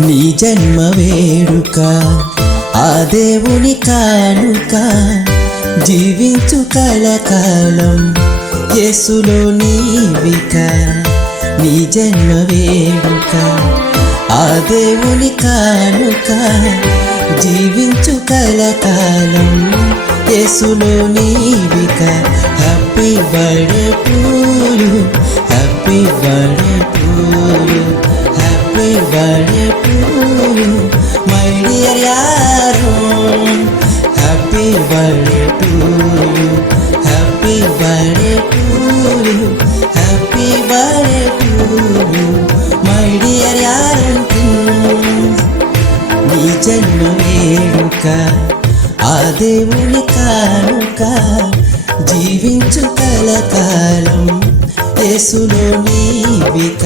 నీ జన్మ వేడుక ఆ దేవుని కానుక జీవించు కలకాలం యేసులో నీవిక నీ జన్మ వేడుక ఆ దేవుని కానుక జీవించు కలకాలం యేసులో నీవిక happy birthday to you happy birthday to you happy birthday to you my dear Aaron happy birthday to you happy birthday to you happy birthday to you my dear Aaron నీ జన్మ వేడుక ఆ దేవుని కానుక జీవించు కలకాలం యేసులో నీవిక